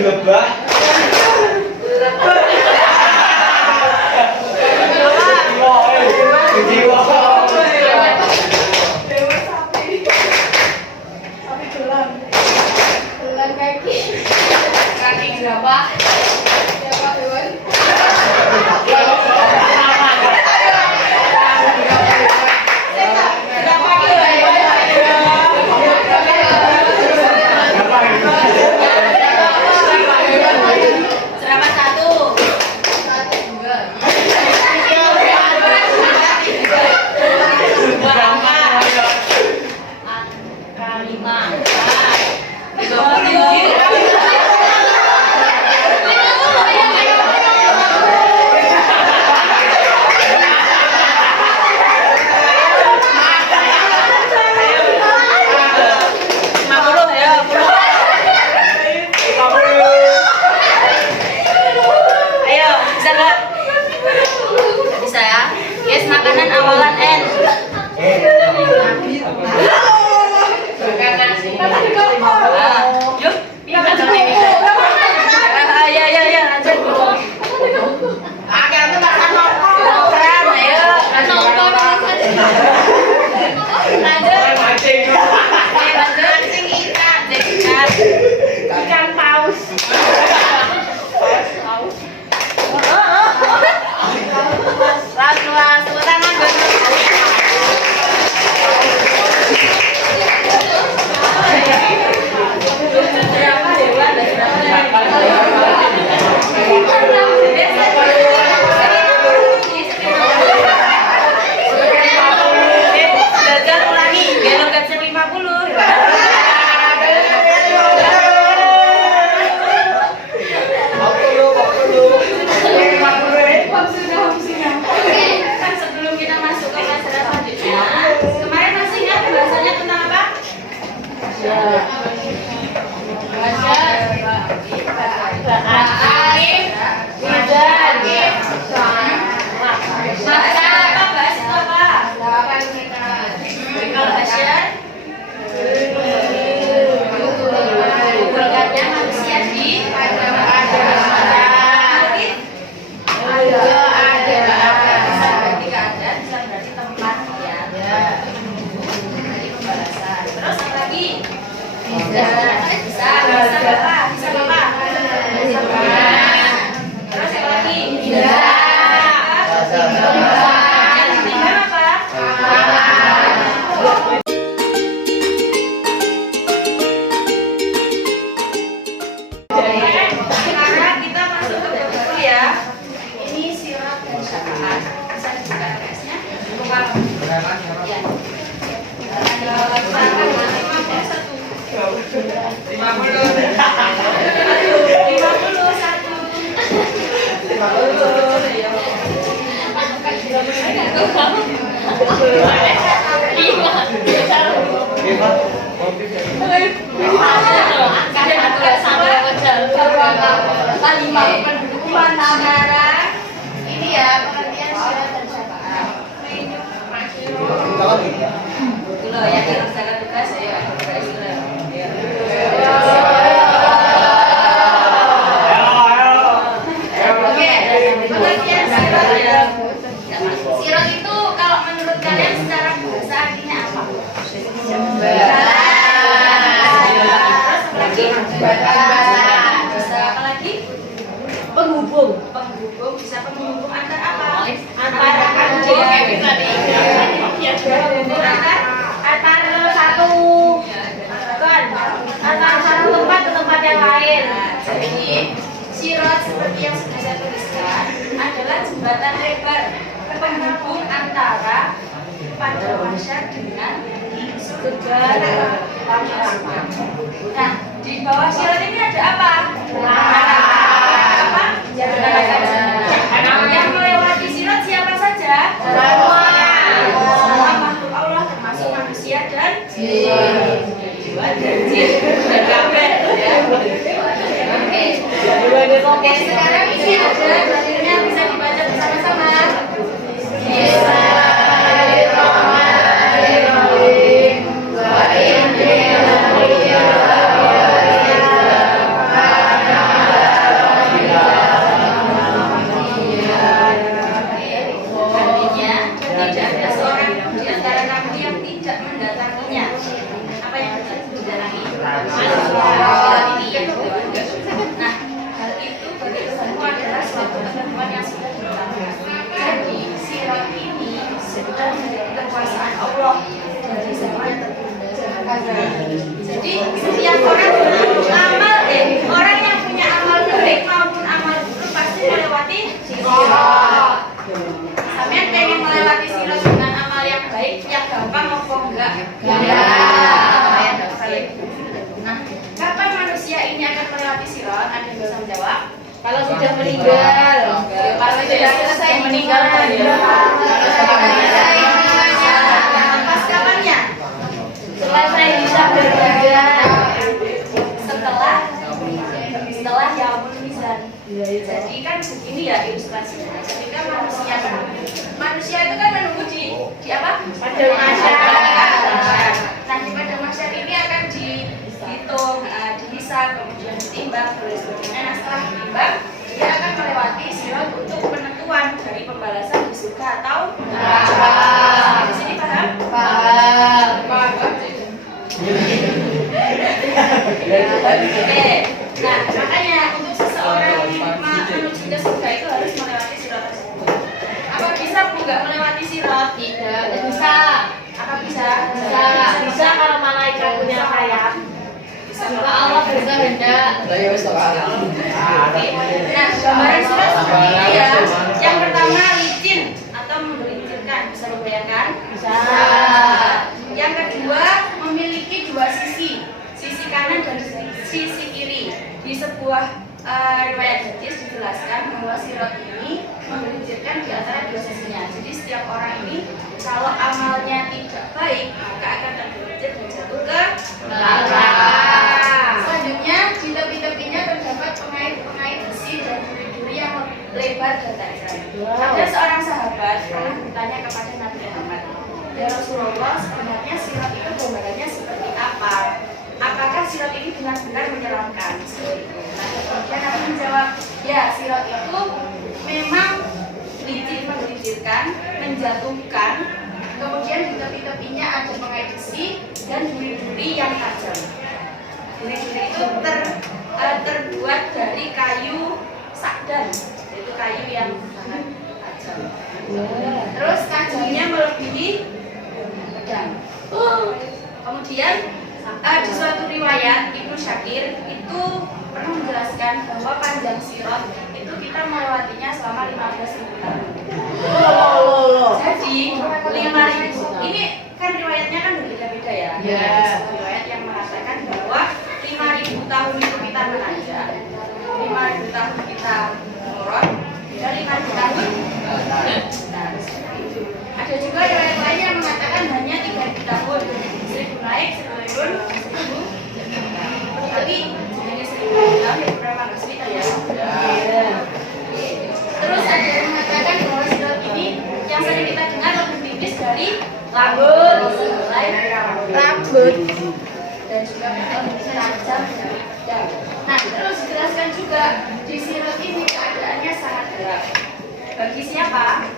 Lebah. Ini ya pengertian syirat dan syafaat. Dulu ya kita tugas ya. Oke, pengertian syirat ya. Syirat itu kalau menurut kalian secara bahasa artinya apa? Bisa apa lagi? Penghubung bisa penghubung antar apa? Antara antara satu tempat ke tempat yang lain. Jadi syirat seperti yang sudah saya tuliskan adalah jembatan lebar penghubung antara pada masyarakat dengan surga. Nah, di bawah syirat ini ada apa? Yang melewati syirat siapa saja? Semua makhluk Allah termasuk manusia dan jin. Dan kafir ya. Oke, sekarang ini ada dalilnya bisa dibaca bersama-sama. Bismillahirrahmanirrahim. sudah meninggal. Kalau sudah selesai meninggal pas kapannya? Selesai bisa beribadah. Setelah yaumul mizan. Jadi kan begini ya ilustrasinya. Ketika manusia itu kan menunggu di apa? Padang mahsyar. Nah di padang mahsyar ini akan dihitung, dihisab, kemudian ditimbang, terus sebagainya. Nah setelah ditimbang, dia akan melewati sirat untuk penentuan dari pembalasan di surga atau neraka. Di sini paham? Paham. Oke. Nah makanya untuk seseorang menuju ke surga itu harus melewati sirat tersebut. Apa bisa Bu nggak melewati sirat? Tidak. Bisa. Apa bisa? Bisa kalau malaikat punya sayap. Semoga Allah berkehendak. Nah, gambaran sirat seperti ini ya. Yang pertama licin atau menggelincirkan, bisa dibayangkan? Bisa. Yang kedua memiliki dua sisi, sisi kanan dan sisi kiri. Di sebuah riwayat hadis dijelaskan bahwa sirat ini menggelincirkan di antara dua sisinya. Jadi setiap orang ini kalau amalnya tidak baik maka akan tergelincir dan jatuh ke neraka. Selanjutnya di tepi-tepinya terdapat pengait-pengait besi dan duri-duri yang lebar dan tajam. Ada seorang sahabat pernah bertanya kepada Nabi Muhammad, ya Rasulullah, sebenarnya sirat itu gambarannya seperti apa? Apakah sirat ini benar-benar menyeramkan? Nah, kemudian Nabi menjawab, ya sirat itu memang licin, menggelincirkan, menjatuhkan. Kemudian di tepi-tepinya ada pengait besi dan duri-duri yang tajam. Duri-duri itu terbuat dari kayu sakdan, yaitu kayu yang sangat tajam. Terus tajamnya melebihi pedang. Kemudian di suatu riwayat Ibnu Syakir itu pernah menjelaskan bahwa panjang sirat itu kita melewatinya selama 15.000 tahun. Jadi 5.000 ini kan riwayatnya kan berbeda-beda ya. Ada riwayat yang mengatakan bahwa 5.000 tahun itu kita menanjak, 5.000 tahun kita menurun, dan 5.000 tahun. Nah, itu. Ada juga riwayat lain yang mengatakan hanya 3.000 tahun, 1.000 naik, 1.000 turun, 1.000. Tapi jadi 1.000 tahun ya berapa cerita ya? Terus ada yang mengatakan bahwa sirat ini yang sering kita dengar lebih tipis dari rambut, dan juga lebih tajam dari pedang. Nah, terus dijelaskan juga di sirat ini keadaannya sangat gelap. Bagi siapa?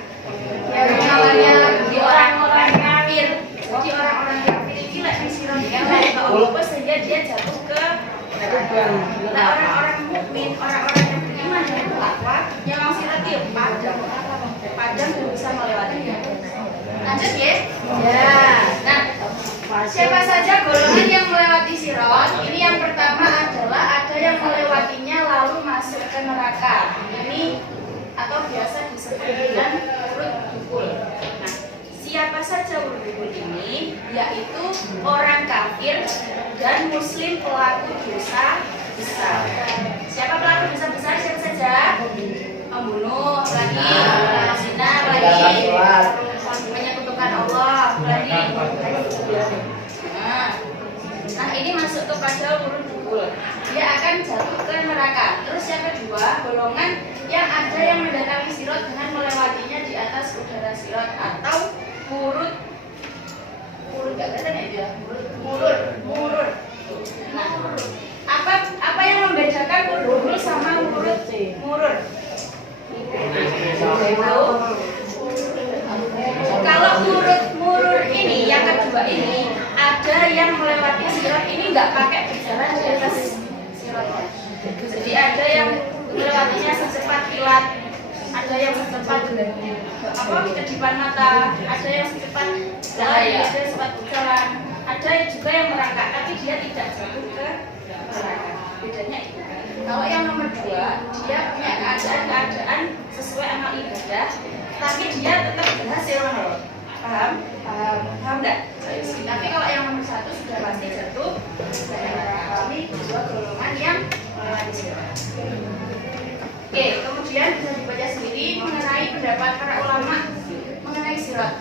Yang namanya bagi orang-orang kafir. Jadi orang-orang kafir ini lagi sirat yang lain Allah sehingga dia jatuh ke neraka. Nah, orang-orang mukmin, orang-orang yang beriman dan bertakwa, yang sirat itu padam dan bisa melewatinya. Lanjut ya? Ya. Nah, siapa saja golongan yang melewati sirat? Ini yang pertama adalah ada yang melewatinya lalu masuk ke neraka. Ini atau biasa disebut dengan urut dukul. Nah, siapa saja urut dukul ini? Yaitu orang kafir dan muslim pelaku dosa besar. Siapa pelaku dosa besar? Siapa saja? Membunuh, lagi zina, lagi menyekutukan Allah, lagi. Nah, ini masuk kepada urut dukul. Dia akan jatuh ke neraka. Terus yang kedua, golongan yang ada yang mendatangi sirat dengan melewatinya di atas udara sirat atau murut gak kelihatan ya? Murur. Nah, apa yang membedakan murur sama murur? Kalau murur ini yang kedua ini ada yang melewati sirat ini nggak pakai berjalan di atas siratnya. Jadi ada yang melewatinya secepat kilat, ada yang secepat kedipan mata, ada yang secepat cahaya, ada yang secepat berjalan, ada juga yang merangkak tapi dia tidak jatuh ke neraka. Bedanya itu. Kalau yang nomor dua, dia punya keadaan sesuai amal ibadah, tapi dia tetap berhasil menurut. Paham enggak? Tapi kalau yang nomor satu sudah pasti jatuh ke neraka. Ini dua golongan yang melewati sirat. Oke, kemudian bisa dibaca sendiri mengenai pendapat para ulama mengenai sirat.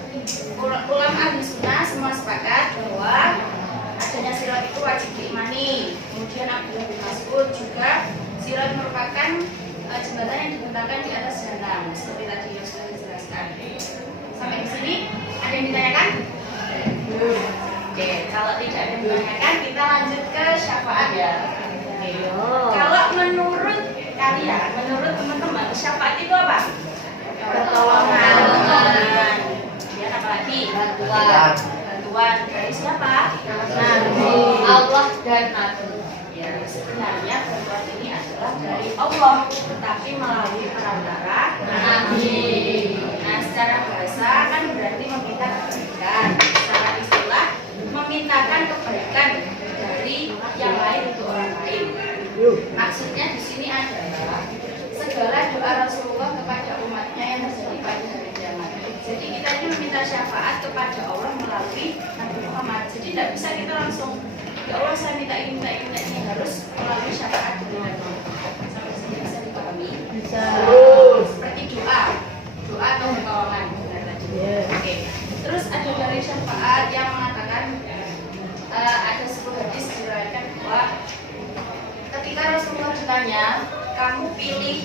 Ulama ahli sunnah semua sepakat bahwa adanya sirat itu wajib diimani. Kemudian Abdullah bin Mas'ud juga sirat merupakan jembatan yang digunakan di atas jahanam, seperti tadi yang sudah dijelaskan. Sampai di sini ada yang ditanyakan? Oke, kalau tidak ada yang ditanyakan, kita lanjut ke syafaat ya. Kalau menurut kalian, menurut teman-teman, syafaat itu apa? Pertolongan. Kemudian apa lagi? Bantuan. Bantuan dari siapa? Nabi. Allah dan Nabi. Ya, sebenarnya bantuan ini adalah dari Allah, tetapi melalui perantara Nabi. Nah, secara bahasa kan berarti meminta kebaikan. Secara istilah memintakan kebaikan dari yang lain untuk orang lain. Maksudnya di sini adalah segala doa Rasulullah kepada umatnya yang terjadi pada hari kiamat. Jadi kita ini meminta syafaat kepada Allah melalui Nabi Muhammad. Jadi tidak bisa kita langsung, ya Allah saya minta ini, harus melalui syafaat dari Nabi. Sampai sini bisa dipahami? Bisa. Seperti doa atau pertolongan. Oke. Terus ada dari syafaat yang mengatakan ada sebuah hadis diriwayatkan bahwa ketika Rasulullah ditanya, kamu pilih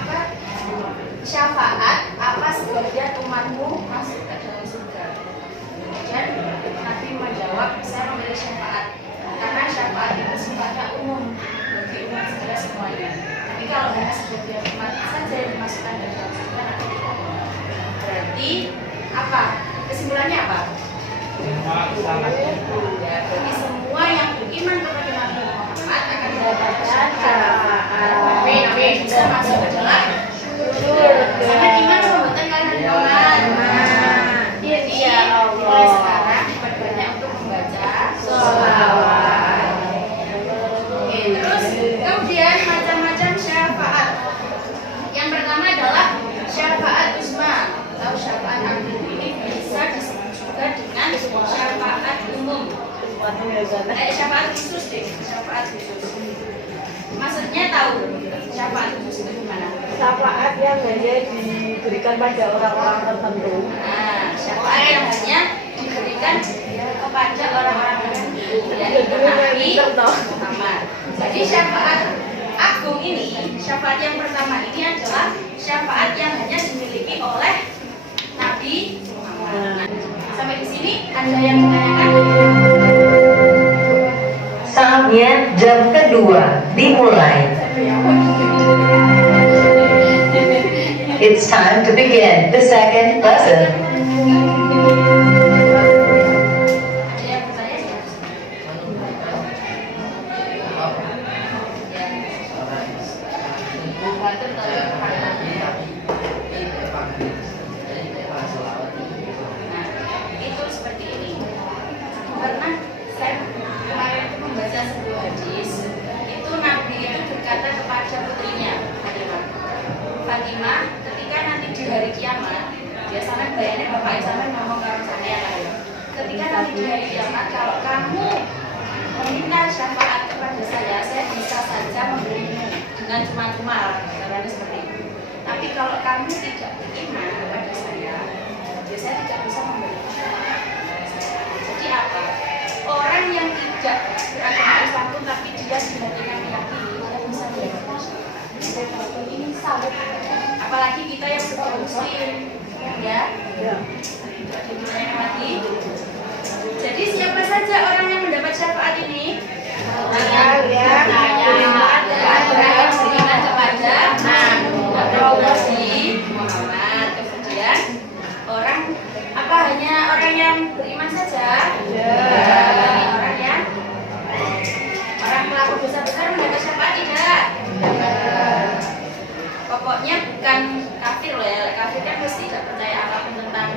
apa? Syafaat apa sebagian umatmu masuk ke dalam surga? Kemudian Nabi menjawab, saya memilih syafaat karena syafaat itu sifatnya umum bagi umat segala semuanya. Tapi kalau hanya sebagian umat saja yang dimasukkan ke dalam surga, nanti tidak. Berarti apa? Kesimpulannya apa? Ya, bagi semua yang beriman kepada Nabi Muhammad akan mendapatkan syafaat. Bisa masuk ke dalam surga. Karena iman pembuatan kalian iman. Jadi mulai sekarang banyak untuk membaca sholawat. Oke, terus kemudian macam-macam syafaat. Yang pertama adalah syafaat uzma atau syafaat agung. Ini bisa disebut juga dengan syafaat umum. Syafaat khusus deh, syafaat khusus. Maksudnya tahu syafaat khusus itu gimana? Syafaat yang hanya diberikan pada orang-orang tertentu. Nah, syafaat yang hanya diberikan kepada orang-orang tertentu, yaitu Nabi Muhammad. Jadi syafaat agung ini, syafaat yang pertama ini adalah syafaat yang hanya dimiliki oleh Nabi Muhammad. Sampai di sini ada yang menanyakan? Saatnya jam kedua dimulai. It's time to begin the second lesson. Ada yang bertanya? Nah, itu seperti ini. Karena saya kemarin itu membaca sebuah hadis, itu Nabi itu berkata kepada putrinya Fatimah, ketika nanti di hari kiamat, biasanya bayarnya bapak Isaman ngomong karo saya ya. Ketika nanti di hari kiamat, kalau kamu meminta syafaat kepada saya bisa saja memberimu dengan cuma-cuma, caranya seperti itu. Tapi kalau kamu tidak beriman kepada saya tidak bisa memberikan syafaat. Jadi apa? Orang yang tidak beragama Islam pun tapi dia dibandingkan meyakini tidak bisa memberikan syafaat. Ini salah. Apalagi kita yang sudah muslim, ya. Jadi ditanya lagi. Jadi siapa saja orang yang mendapat syafaat ini? Orang yang beriman kepada Nabi Muhammad. Kemudian orang apa hanya orang yang beriman saja? Orang pelaku dosa besar mendapat syafaat tidak? Pokoknya bukan kafir loh ya. Kafir kan mesti tidak percaya apapun tentang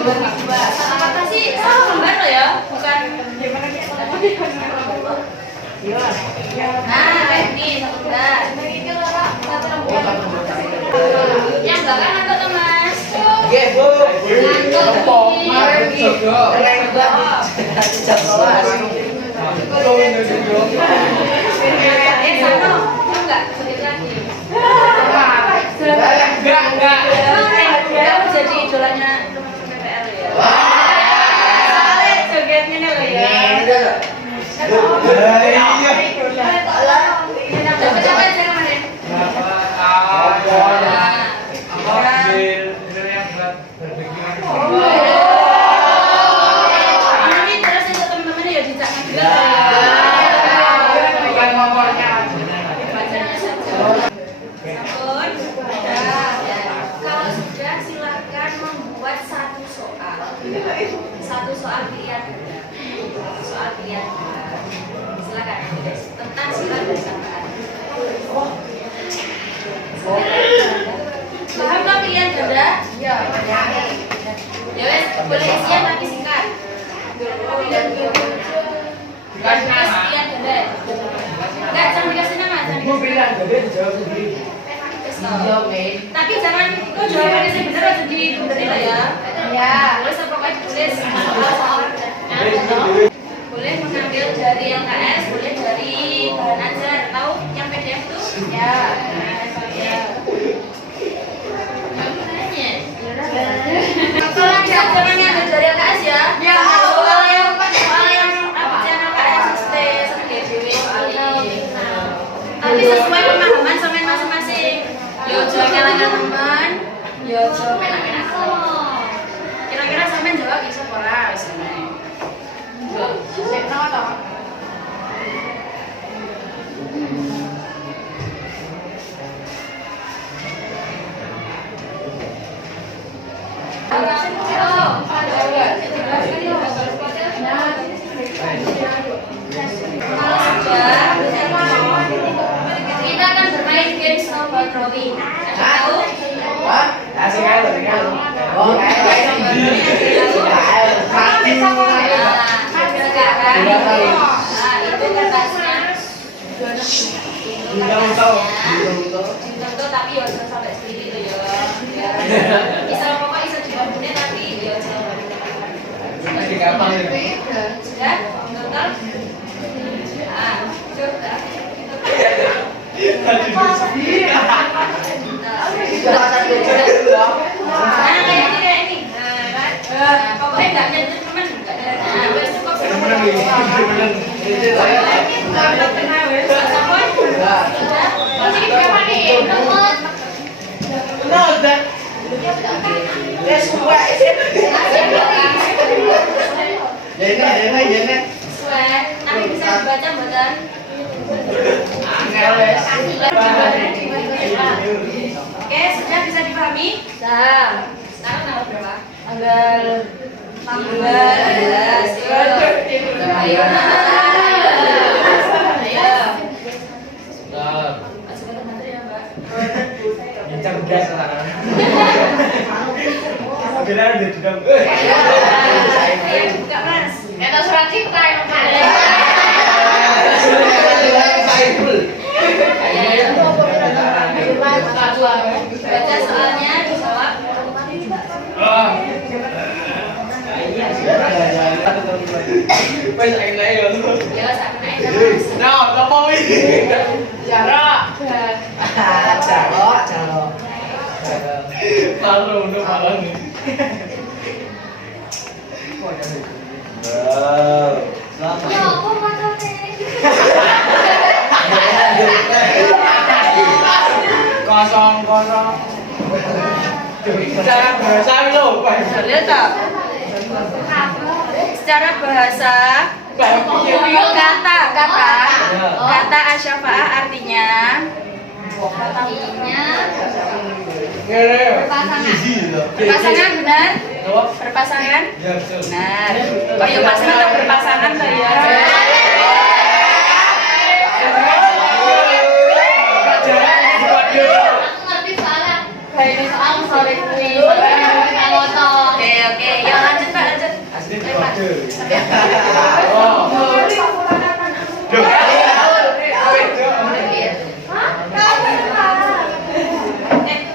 Apa sih? Satu lembar loh ya, bukan. Nah, kayak gini satu lembar. Yang belakang ngantuk tuh mas. Sano, enggak, sedikit lagi. Enggak jadi idolanya teman-teman PPL ya. Soalnya jogetnya nih loh ya. Coba aja kemarin. Ini terus untuk teman-teman ya dicatat juga bacanya saja. Sampun. Kalau sudah silakan membuat satu soal pilihan Anda. Soal pilihan Anda. Silakan tentang sila bersamaan. Paham kan pilihan Anda? Ya. Ya wes, boleh isian tapi singkat. Pilihan Anda. Enggak, jangan dikasih nama, jangan dikasih. Tapi jangan itu jawabannya sih bener aja dibenerin lah ya. Ya. Boleh pokoknya ditulis boleh mengambil dari LKS, boleh dari bahan ajar, tahu yang PDF tuh? Ya. Tolong jangan ngambil dari LKS ya. Ya. Soal yang apa LKS STDW soalnya. Tapi sesuai pemahaman sama masing-masing. Yo jangan teman, yo penak-penak. Kira-kira sampean jawab iso ora wis ngene. Yo, sik to. Kita akan bermain game snowball drawing. Tahu? Itu kertasnya. Contoh tapi ya jangan sampai sendiri tuh ya. Bisa pokoknya bisa dibangunnya tapi ya jangan. Sudah? Total? Sudah. Kayak ini. Pokoknya nggak nyentuh teman. Nanti bisa dibaca buatan. Oke, sudah bisa dipahami? Sudah. Sekarang tanggal berapa? Tanggal 16. Ayo. Masuk ke teman ya, Mbak. Cerdas lah. Akhirnya ada juga. Ayo buka Mas. Eta surat cinta yang mana? Baca soalnya, dijawab. Wes aing naik ya. Ya, saat naik Mas. Nah, enggak mau ini. Jarak. Malu udah malah nih. Ya, kok matanya? Kosong. Cara bahasa itu. Lihat tak? Secara bahasa kata asyafa'ah artinya berpasangan, benar? Berpasangan? Benar. Oh ya pasangan atau berpasangan tuh ya? Oke, yuk Oh. Duh.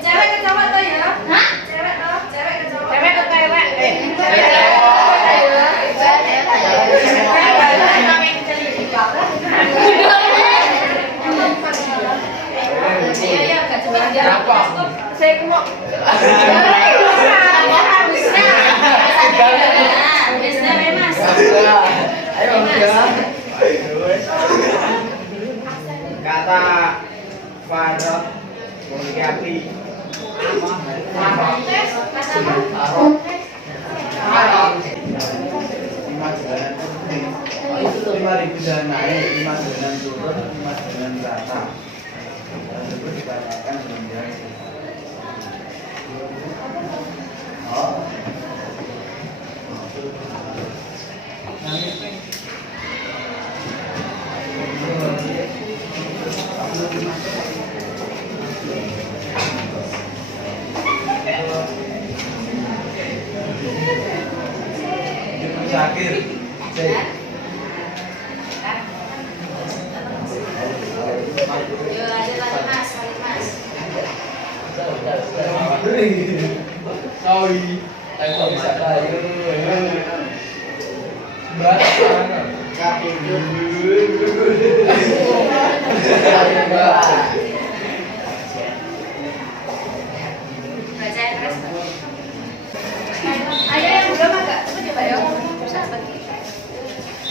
Cewek ke cowok tuh ya? Hah? Cewek tuh, cewek ke cowok. Cewek ke cewek. Iya, Kak, coba Apa? Saya mau Ayo, kata Farah memiliki lima ribu jalan naik, 5 jalan turun, 5 jalan rata. Dan itu dikatakan sebenarnya. Oh. Sakit. Yuk, lanjut lagi Mas, balik Mas. Sorry. Aku bisa tahu. Kaki Bacain terus. Ayo yang belum agak cepet coba ya.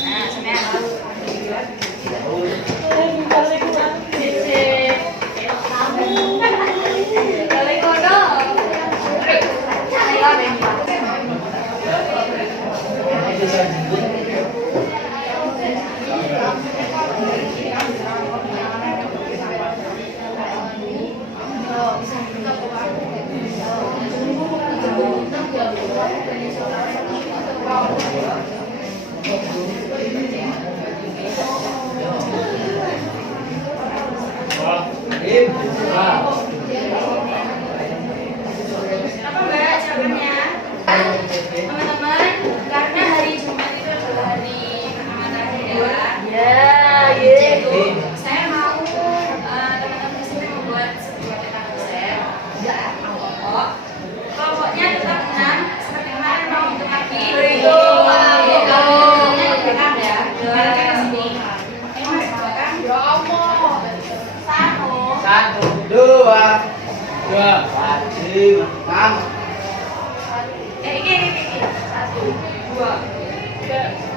Nah, semuanya. Balik kono. Apa enggak jawabannya? Teman-teman, karena hari Jumat itu adalah hari pertama terakhir ya. Jadi saya mau teman-teman di sini membuat sebuah peta konsep. Kelompoknya tetap 6 seperti kemarin mau untuk lagi. Kelompoknya direkam ya. Mereka ke sini. Ini Mas belakang. Ya Allah. 1, 2, 4, 5, 6. Ini. 1, 2, 3.